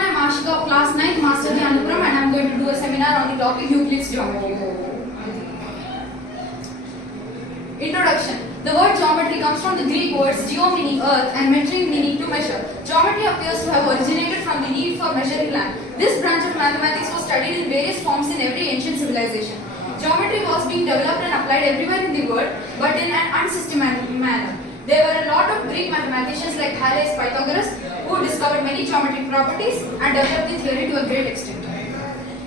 everyone, I'm Aashika of class 9th Master Dhyanupuram and I'm going to do a seminar on the topic Euclid's geometry. Introduction. The word geometry comes from the Greek words geo meaning earth and metri meaning to measure. Geometry appears to have originated from the need for measuring land. This branch of mathematics was studied in various forms in every ancient civilization. Geometry was being developed and applied everywhere in the world, but in an unsystematic manner. There were a lot of Greek mathematicians like Thales, Pythagoras, who discovered many geometric properties and developed the theory to a great extent.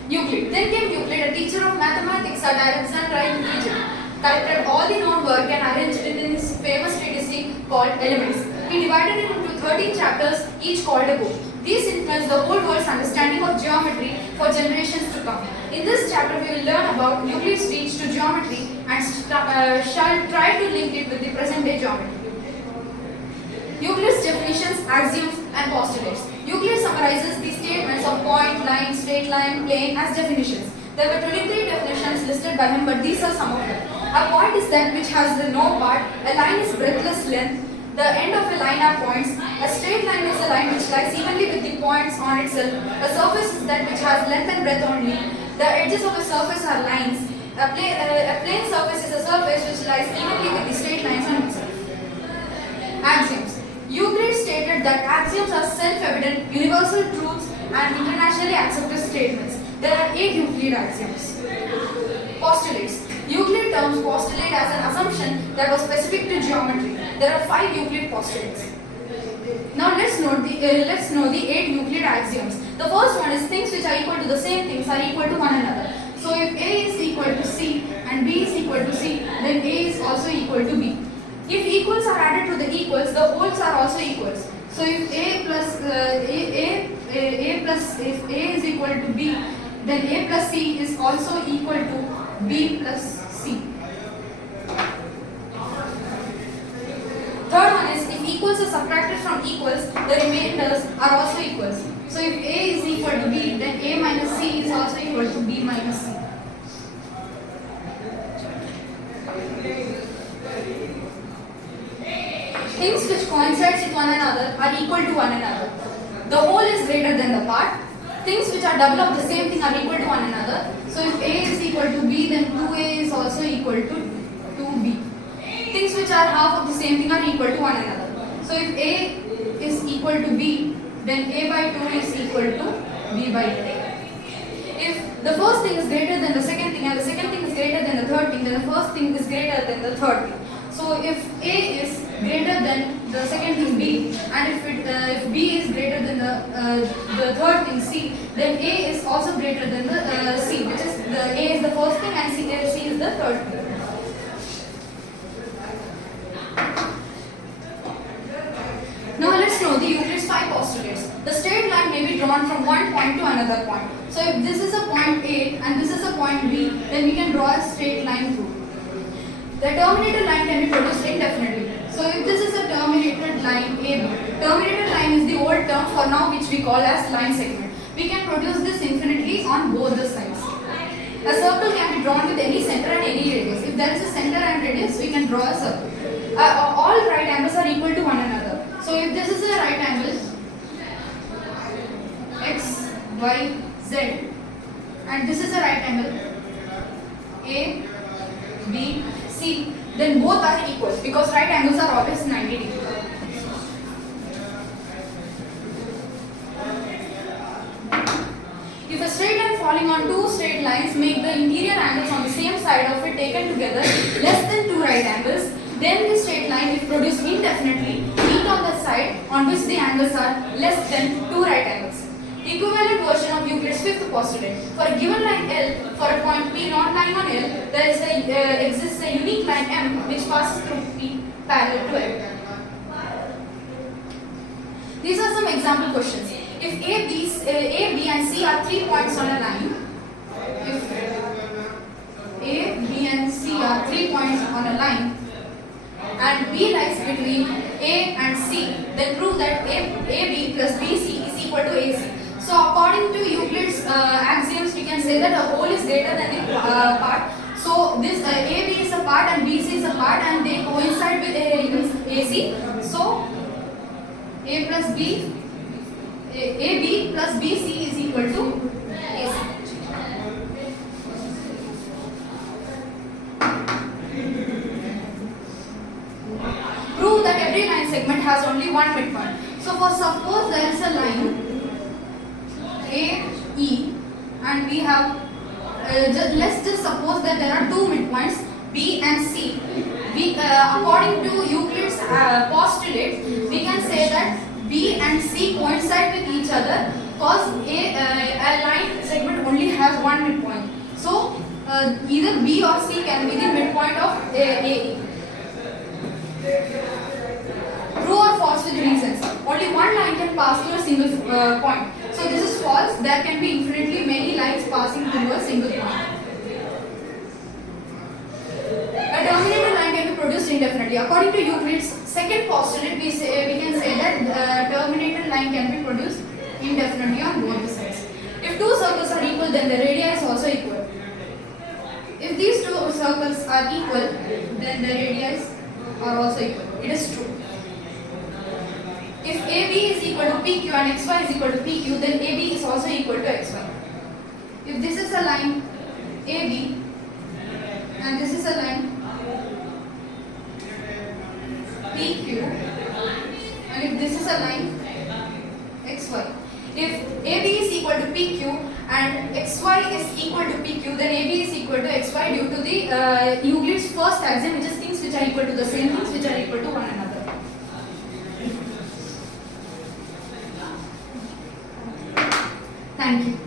Euclid. Then came Euclid, a teacher of mathematics at Alexandria in Egypt, collected all the known work and arranged it in his famous treatise called Elements. He divided it into 13 chapters, each called a book. These influenced the whole world's understanding of geometry for generations to come. In this chapter, we will learn about Euclid's reach to geometry and shall try to link it with the present-day geometry. Euclid's definitions, axioms, and postulates. Euclid summarizes the statements of point, line, straight line, plane as definitions. There were 23 definitions listed by him, but these are some of them. A point is that which has no part. A line is breadthless length. The end of a line are points. A straight line is a line which lies evenly with the points on itself. A surface is that which has length and breadth only. The edges of a surface are lines. A plane surface is a surface which lies evenly with the straight lines on itself. Axioms. Euclid stated that axioms are self-evident, universal truths and internationally accepted statements. There are 8 Euclid axioms. Postulates. Euclid terms postulate as an assumption that was specific to geometry. There are 5 Euclid postulates. Now let's know the 8 Euclid axioms. The first one is things which are equal to the same things are equal to one another. So if A is equal to C and B is equal to C, then A is also equal to B. If equals are added to the equals, the wholes are also equals. So if A if A is equal to B, then A plus C is also equal to B plus C. Third one is if equals are subtracted from equals, the remainders are also equals. So if A is equal to B, then A minus C is also equal to B minus C. Things which coincide with one another are equal to one another. The whole is greater than the part. Things which are double of the same thing are equal to one another. So if A is equal to B, then 2A is also equal to 2B. Things which are half of the same thing are equal to one another. So if A is equal to B, then A by 2 is equal to B by 2. If the first thing is greater than the second thing and the second thing is greater than the third thing, then the first thing is greater than the third thing. So if A is greater than the second thing B, and if B is greater than the third thing C, then A is also greater than the C, which is the A is the first thing and C is the third thing. Now let's know the Euclid's 5 postulates. The straight line may be drawn from one point to another point. So if this is a point A and this is a point B, then we can draw a straight line through. The terminated line can be produced indefinitely. So if this is a terminated line AB, terminated line is the old term for now which we call as line segment. We can produce this infinitely on both the sides. A circle can be drawn with any center and any radius. If there is a center and radius, we can draw a circle. All right angles are equal to one another. So if this is a right angle, X, Y, Z, and this is a right angle, A, B, C, then both are equal because right angles are always 90 degrees. If a straight line falling on 2 straight lines make the interior angles on the same side of it taken together less than 2 right angles, then the straight line, if produced indefinitely, meet on the side on which the angles are less than 2 right angles. Equivalent version of Euclid's 5th postulate. For a given line L, for a point P not lying on L, there exists a unique line M which passes through P parallel to L. These are some example questions. If A, B and C are 3 points on a line, if A, B and C are 3 points on a line, and B lies between A and C, then prove that AB plus BC is equal to AC. So according to Euclid's axioms, we can say that a whole is greater than the part. So this AB is a part and BC is a part and they coincide with AC. So A plus B AB plus BC is equal to AC. Prove that every line segment has only one midpoint. So for suppose there is a line AE and we have let's just suppose that there are two midpoints B and C. We according to Euclid's postulate, we can say that B and C coincide with each other because a line segment only has one midpoint. So either B or C can be the midpoint of AE. True or false with reasons. Only one line can pass through a single point. So this is false. There can be infinitely many lines passing through a single point. A terminated line can be produced indefinitely. According to Euclid's second postulate, we can say that terminated line can be produced indefinitely on both the sides. If two circles are equal, then the radii is also equal. If these two circles are equal, then the radii are also equal. It is true. If AB is equal to PQ and XY is equal to PQ, then AB is also equal to XY. If this is a line AB and this is a line PQ and if this is a line XY. If AB is equal to PQ and XY is equal to PQ, then AB is equal to XY due to the Euclid's first axiom, which is things which are equal to the same things which are equal to one another. Thank you.